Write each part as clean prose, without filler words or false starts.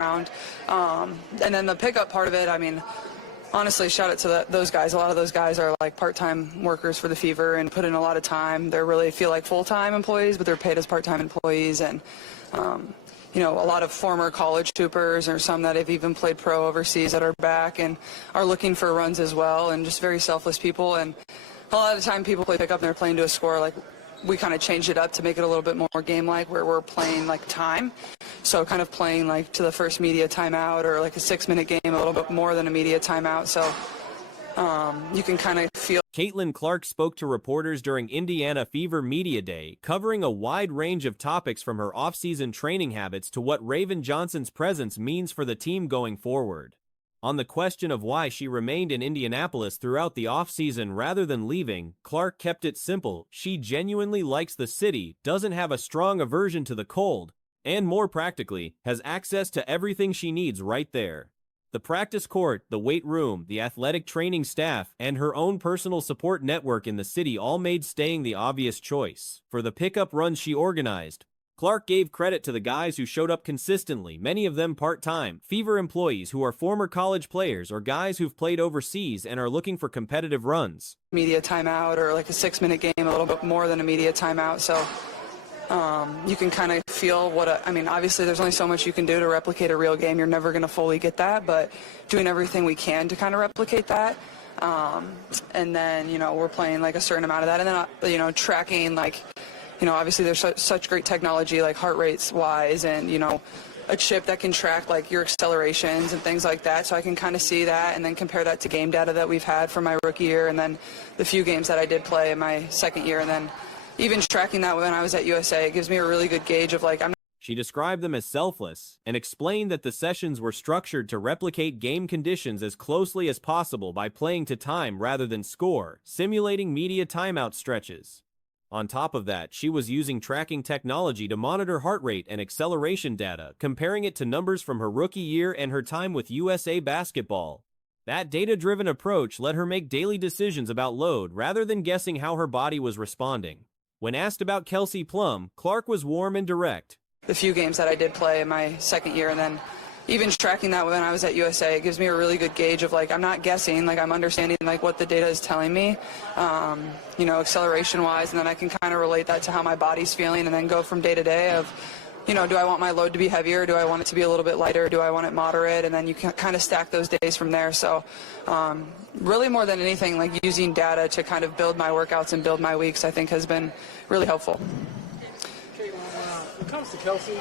around. And then the pickup part of it, I mean, honestly, shout out to those guys. A lot of those guys are like part-time workers for the Fever and put in a lot of time. They really feel like full-time employees, but they're paid as part-time employees. And, you know, a lot of former college hoopers or some that have even played pro overseas that are back and are looking for runs as well, and just very selfless people. And a lot of the time people play pickup and they're playing to a score. Like, we kind of changed it up to make it a little bit more game-like, where we're playing like time. So kind of playing like to the first media timeout, or like a 6-minute game, a little bit more than a media timeout. So you can kind of feel. Caitlin Clark spoke to reporters during Indiana Fever Media Day, covering a wide range of topics from her off-season training habits to what Raven Johnson's presence means for the team going forward. On the question of why she remained in Indianapolis throughout the offseason rather than leaving, Clark kept it simple. She genuinely likes the city, doesn't have a strong aversion to the cold, and more practically, has access to everything she needs right there. The practice court, the weight room, the athletic training staff, and her own personal support network in the city all made staying the obvious choice. For the pickup runs she organized, Clark gave credit to the guys who showed up consistently, many of them part-time, Fever employees who are former college players or guys who've played overseas and are looking for competitive runs. Media timeout, or like a 6-minute game, a little bit more than a media timeout. So you can kind of feel what I mean, obviously there's only so much you can do to replicate a real game. You're never going to fully get that, but doing everything we can to kind of replicate that. And then, you know, we're playing like a certain amount of that. And then, you know, tracking, like, you know, obviously there's such great technology, like heart rates wise, and, you know, a chip that can track like your accelerations and things like that. So I can kind of see that and then compare that to game data that we've had from my rookie year, and then the few games that I did play in my second year. And then even tracking that when I was at USA, it gives me a really good gauge of like, She described them as selfless and explained that the sessions were structured to replicate game conditions as closely as possible by playing to time rather than score, simulating media timeout stretches. On top of that, she was using tracking technology to monitor heart rate and acceleration data, comparing it to numbers from her rookie year and her time with USA Basketball. That data-driven approach let her make daily decisions about load rather than guessing how her body was responding. When asked about Kelsey Plum, Clark was warm and direct. The few games that I did play in my second year, and then even tracking that when I was at USA, it gives me a really good gauge of like, I'm not guessing, like I'm understanding like what the data is telling me, you know, acceleration wise, and then I can kind of relate that to how my body's feeling, and then go from day to day of, you know, do I want my load to be heavier? Do I want it to be a little bit lighter? Do I want it moderate? And then you can kind of stack those days from there. So really more than anything, like using data to kind of build my workouts and build my weeks, I think has been really helpful. Okay, when it comes to Kelsey,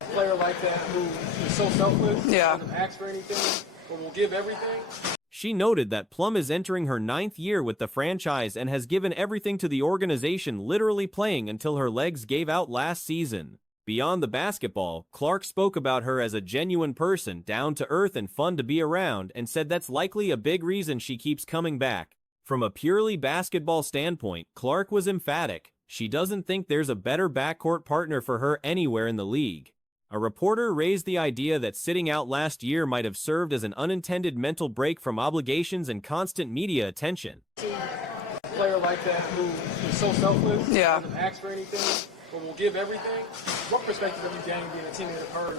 a player like that who is so selfless, doesn't ask for anything, but will give everything. She noted that Plum is entering her 9th year with the franchise and has given everything to the organization, literally playing until her legs gave out last season. Beyond the basketball, Clark spoke about her as a genuine person, down to earth and fun to be around, and said that's likely a big reason she keeps coming back. From a purely basketball standpoint, Clark was emphatic. She doesn't think there's a better backcourt partner for her anywhere in the league. A reporter raised the idea that sitting out last year might have served as an unintended mental break from obligations and constant media attention. A player like that who is so selfless, doesn't ask for anything, but will give everything. What perspective have you gained being a teammate of hers?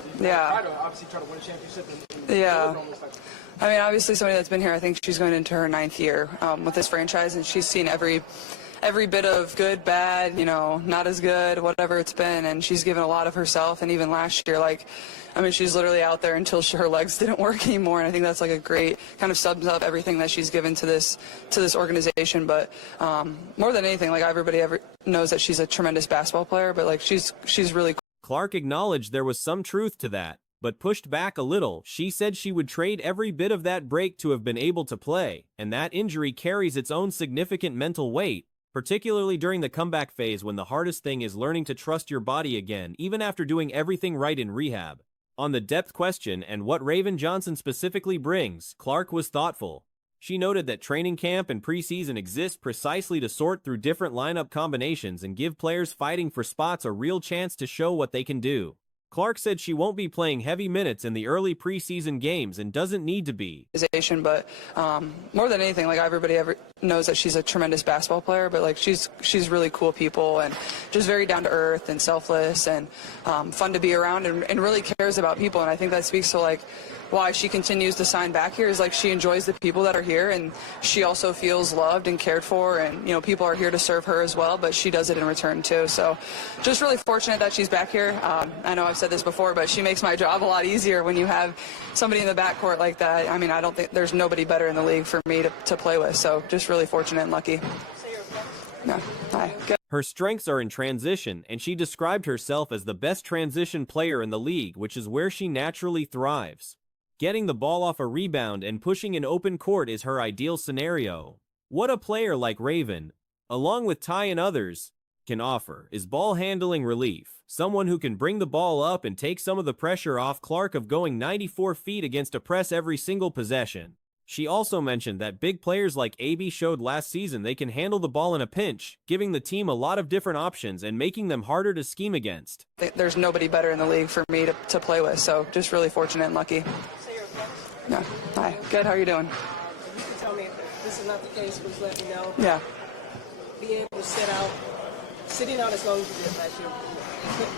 Obviously try to win a championship. I mean, obviously somebody that's been here, I think she's going into her 9th year with this franchise, and she's seen every bit of good, bad, you know, not as good, whatever it's been, and she's given a lot of herself. And even last year, like, I mean, she's literally out there until her legs didn't work anymore, and I think that's like a great kind of sums up everything that she's given to this organization. But more than anything, like, everybody knows that she's a tremendous basketball player, but like she's really cool. Clark acknowledged there was some truth to that, but pushed back a little. She said she would trade every bit of that break to have been able to play, and that injury carries its own significant mental weight, particularly during the comeback phase when the hardest thing is learning to trust your body again, even after doing everything right in rehab. On the depth question and what Raven Johnson specifically brings, Clark was thoughtful. She noted that training camp and preseason exist precisely to sort through different lineup combinations and give players fighting for spots a real chance to show what they can do. Clark said she won't be playing heavy minutes in the early preseason games and doesn't need to be. But more than anything, like everybody knows that she's a tremendous basketball player, but like she's really cool people and just very down to earth and selfless and fun to be around and really cares about people. And I think that speaks to like why she continues to sign back here is like she enjoys the people that are here, and she also feels loved and cared for, and you know people are here to serve her as well, but she does it in return too. So just really fortunate that she's back here. I know I've said this before, but she makes my job a lot easier when you have somebody in the backcourt like that. I mean, I don't think there's nobody better in the league for me to play with, so just really fortunate and lucky. No. Hi. Good. Her strengths are in transition, and she described herself as the best transition player in the league, which is where she naturally thrives. Getting the ball off a rebound and pushing an open court is her ideal scenario. What a player like Raven, along with Ty and others, can offer is ball handling relief. Someone who can bring the ball up and take some of the pressure off Clark of going 94 feet against a press every single possession. She also mentioned that big players like AB showed last season they can handle the ball in a pinch, giving the team a lot of different options and making them harder to scheme against. There's nobody better in the league for me to play with, so just really fortunate and lucky. No. Hi. Good. How are you doing? You can tell me if this is not the case, please let me know. Yeah. Being able to sitting out as long as you did last year,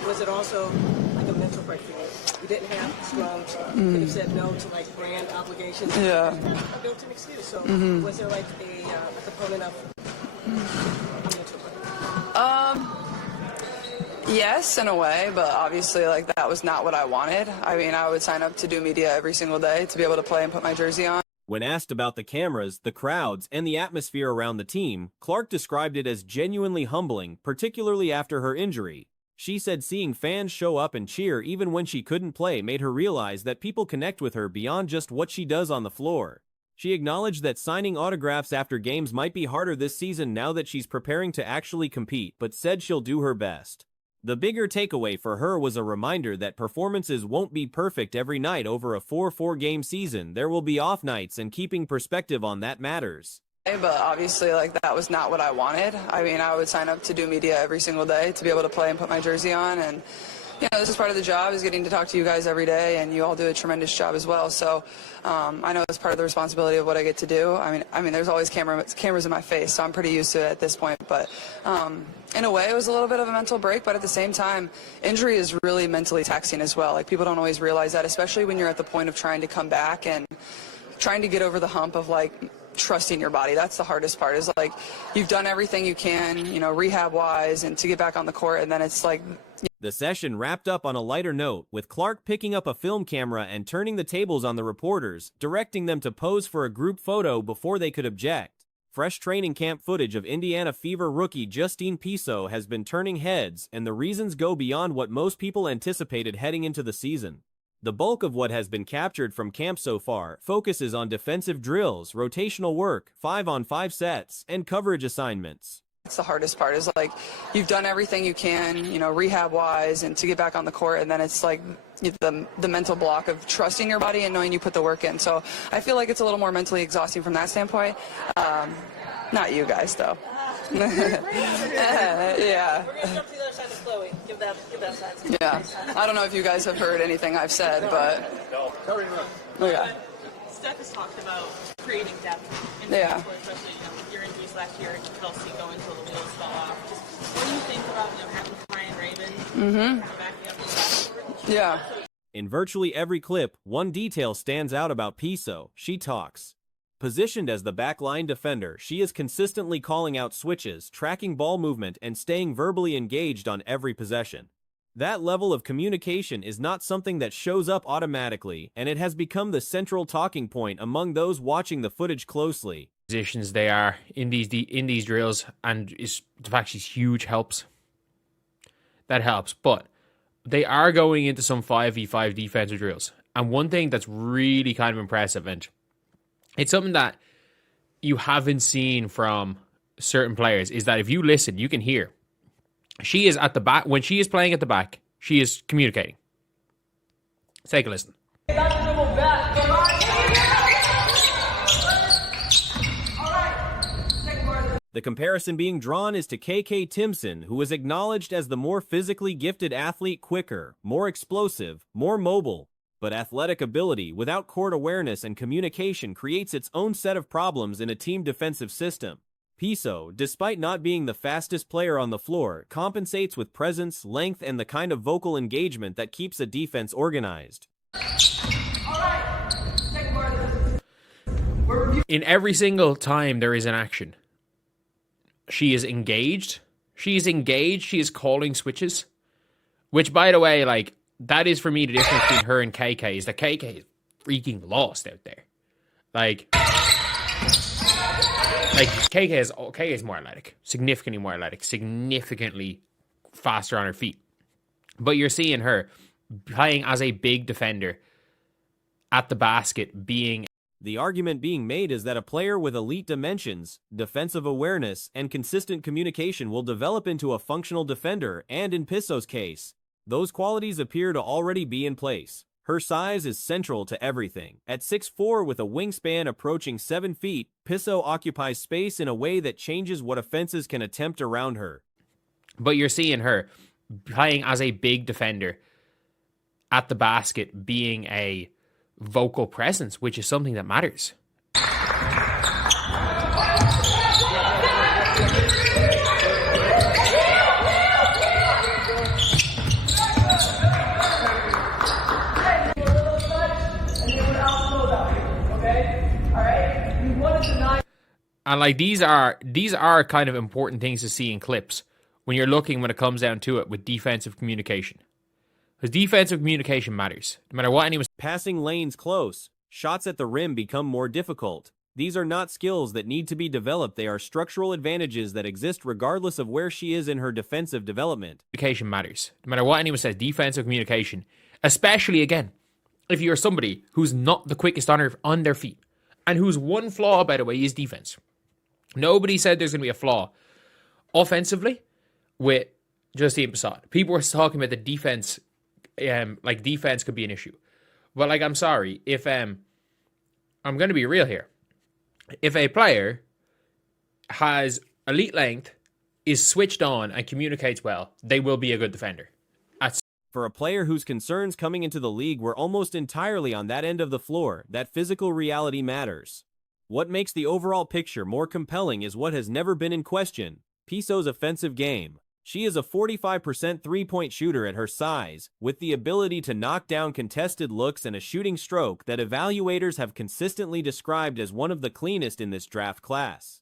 was it also like a mental break for you? You didn't have strong, you could have said no to like brand obligations. Yeah. A built-in excuse. So was there like a component of mental break? Yes, in a way, but obviously, like, that was not what I wanted. I mean, I would sign up to do media every single day to be able to play and put my jersey on. When asked about the cameras, the crowds, and the atmosphere around the team, Clark described it as genuinely humbling, particularly after her injury. She said seeing fans show up and cheer even when she couldn't play made her realize that people connect with her beyond just what she does on the floor. She acknowledged that signing autographs after games might be harder this season now that she's preparing to actually compete, but said she'll do her best. The bigger takeaway for her was a reminder that performances won't be perfect every night over a 4-4 game season. There will be off nights, and keeping perspective on that matters. But obviously, like, that was not what I wanted. I mean, I would sign up to do media every single day to be able to play and put my jersey on, and you know, this is part of the job, is getting to talk to you guys every day, and you all do a tremendous job as well. So I know it's part of the responsibility of what I get to do. I mean, there's always cameras in my face, so I'm pretty used to it at this point. But in a way, it was a little bit of a mental break, but at the same time, injury is really mentally taxing as well. Like, people don't always realize that, especially when you're at the point of trying to come back and trying to get over the hump of, like, trusting your body. That's the hardest part, is like you've done everything you can, you know, rehab-wise, and to get back on the court, and then it's like... The session wrapped up on a lighter note, with Clark picking up a film camera and turning the tables on the reporters, directing them to pose for a group photo before they could object. Fresh training camp footage of Indiana Fever rookie Justine Piso has been turning heads, and the reasons go beyond what most people anticipated heading into the season. The bulk of what has been captured from camp so far focuses on defensive drills, rotational work, 5-on-5 sets, and coverage assignments. That's the hardest part, is like you've done everything you can, you know, rehab-wise, and to get back on the court, and then it's like the mental block of trusting your body and knowing you put the work in. So I feel like it's a little more mentally exhausting from that standpoint. Not you guys, though. Yeah. We're going to jump to the other side of Chloe. Give that side. Yeah. I don't know if you guys have heard anything I've said, but... Yeah. Steph has talked about creating depth in the court, especially with your injuries last year and Kelsey going until the wheels fall off. Just what do you think about having Ty and Raven backing up the backcourt? Yeah. In virtually every clip, one detail stands out about Piso. She talks. Positioned as the backline defender, she is consistently calling out switches, tracking ball movement, and staying verbally engaged on every possession. That level of communication is not something that shows up automatically, and it has become the central talking point among those watching the footage closely. Positions they are in these drills, and the fact she's huge helps. That helps, but they are going into some 5v5 defensive drills, and one thing that's really kind of impressive, and it's something that you haven't seen from certain players, is that if you listen, you can hear. She is at the back. When she is playing at the back, she is communicating. Let's take a listen. The comparison being drawn is to KK Timpson, who is acknowledged as the more physically gifted athlete, quicker, more explosive, more mobile, but athletic ability without court awareness and communication creates its own set of problems in a team defensive system. Piso, despite not being the fastest player on the floor, compensates with presence, length, and the kind of vocal engagement that keeps a defense organized. In every single time there is an action, she is engaged. She is calling switches. Which, by the way, like, that is for me the difference between her and KK, is that KK is freaking lost out there. Like KK is more athletic, significantly more athletic, significantly faster on her feet. But you're seeing her playing as a big defender at the basket, being... The argument being made is that a player with elite dimensions, defensive awareness, and consistent communication will develop into a functional defender, and in Piso's case, those qualities appear to already be in place. Her size is central to everything. At 6'4" with a wingspan approaching 7 feet, Piso occupies space in a way that changes what offenses can attempt around her. But you're seeing her playing as a big defender at the basket, being a vocal presence, which is something that matters. And like these are kind of important things to see in clips when it comes down to it with defensive communication. Because defensive communication matters. No matter what anyone's... Passing lanes close, shots at the rim become more difficult. These are not skills that need to be developed. They are structural advantages that exist regardless of where she is in her defensive development. Communication matters. No matter what anyone says, defensive communication, especially, again, if you're somebody who's not the quickest on their feet, and whose one flaw, by the way, is defense. Nobody said there's going to be a flaw offensively with Justine Passat. People were talking about the defense, like defense could be an issue. But like, I'm sorry, if I'm going to be real here. If a player has elite length, is switched on, and communicates well, they will be a good defender. For a player whose concerns coming into the league were almost entirely on that end of the floor, that physical reality matters. What makes the overall picture more compelling is what has never been in question, Piso's offensive game. She is a 45% three-point shooter at her size, with the ability to knock down contested looks and a shooting stroke that evaluators have consistently described as one of the cleanest in this draft class.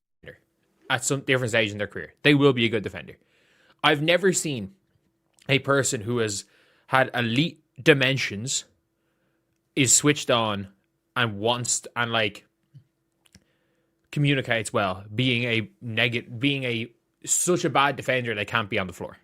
At some different stage in their career, they will be a good defender. I've never seen a person who has had elite dimensions, is switched on, and wants and like communicates well, being such a bad defender they can't be on the floor.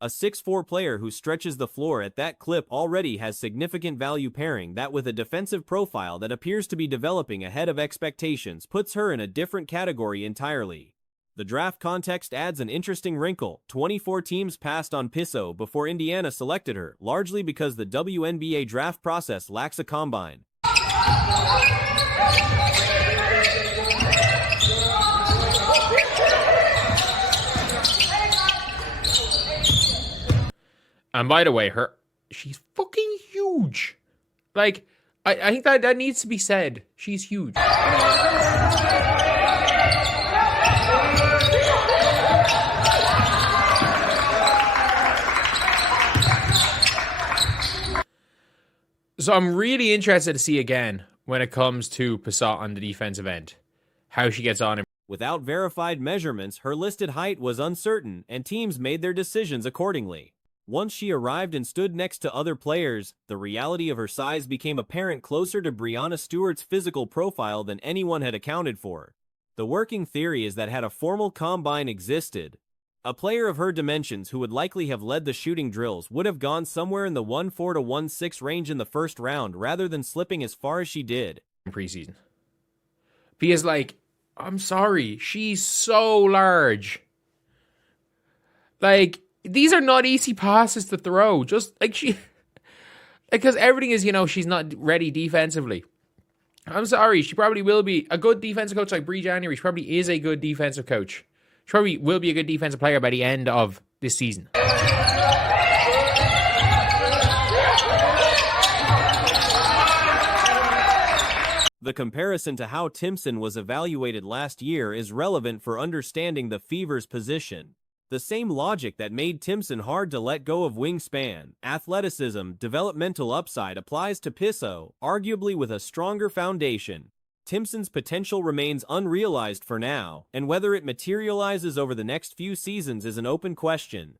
A 6'4" player who stretches the floor at that clip already has significant value. Pairing that with a defensive profile that appears to be developing ahead of expectations puts her in a different category entirely. The draft context adds an interesting wrinkle. 24 teams passed on Piso before Indiana selected her, largely because the WNBA draft process lacks a combine. And by the way, she's fucking huge. Like, I think that needs to be said. She's huge. So I'm really interested to see again when it comes to Passat on the defensive end, how she gets on. Without verified measurements, her listed height was uncertain, and teams made their decisions accordingly. Once she arrived and stood next to other players, the reality of her size became apparent, closer to Breanna Stewart's physical profile than anyone had accounted for. The working theory is that had a formal combine existed, a player of her dimensions who would likely have led the shooting drills would have gone somewhere in the 1-4 to 1-6 range in the first round rather than slipping as far as she did. In preseason. Because, like, I'm sorry, she's so large. Like, these are not easy passes to throw. Just like because everything is, she's not ready defensively. I'm sorry, she probably will be a good defensive coach like Bree January. She probably is a good defensive coach. She probably will be a good defensive player by the end of this season. The comparison to how Timpson was evaluated last year is relevant for understanding the Fever's position. The same logic that made Timpson hard to let go of wingspan, athleticism, developmental upside applies to Pisso, arguably with a stronger foundation. Timpson's potential remains unrealized for now, and whether it materializes over the next few seasons is an open question.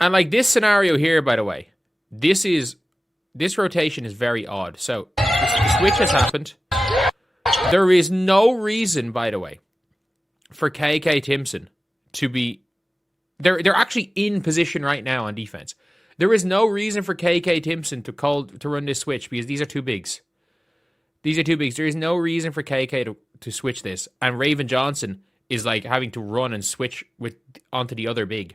And like this scenario here, by the way, this rotation is very odd. So the switch has happened. There is no reason, by the way, for KK Timpson to be... They're actually in position right now on defense. There is no reason for KK Timpson to run this switch because these are two bigs. These are two bigs. There is no reason for KK to switch this. And Raven Johnson is like having to run and switch onto the other big.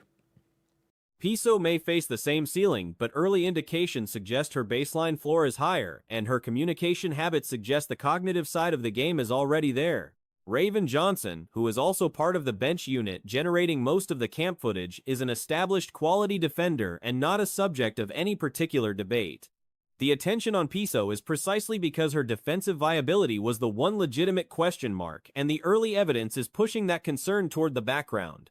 Pisso may face the same ceiling, but early indications suggest her baseline floor is higher, and her communication habits suggest the cognitive side of the game is already there. Raven Johnson, who is also part of the bench unit generating most of the camp footage, is an established quality defender and not a subject of any particular debate. The attention on Pisso is precisely because her defensive viability was the one legitimate question mark, and the early evidence is pushing that concern toward the background.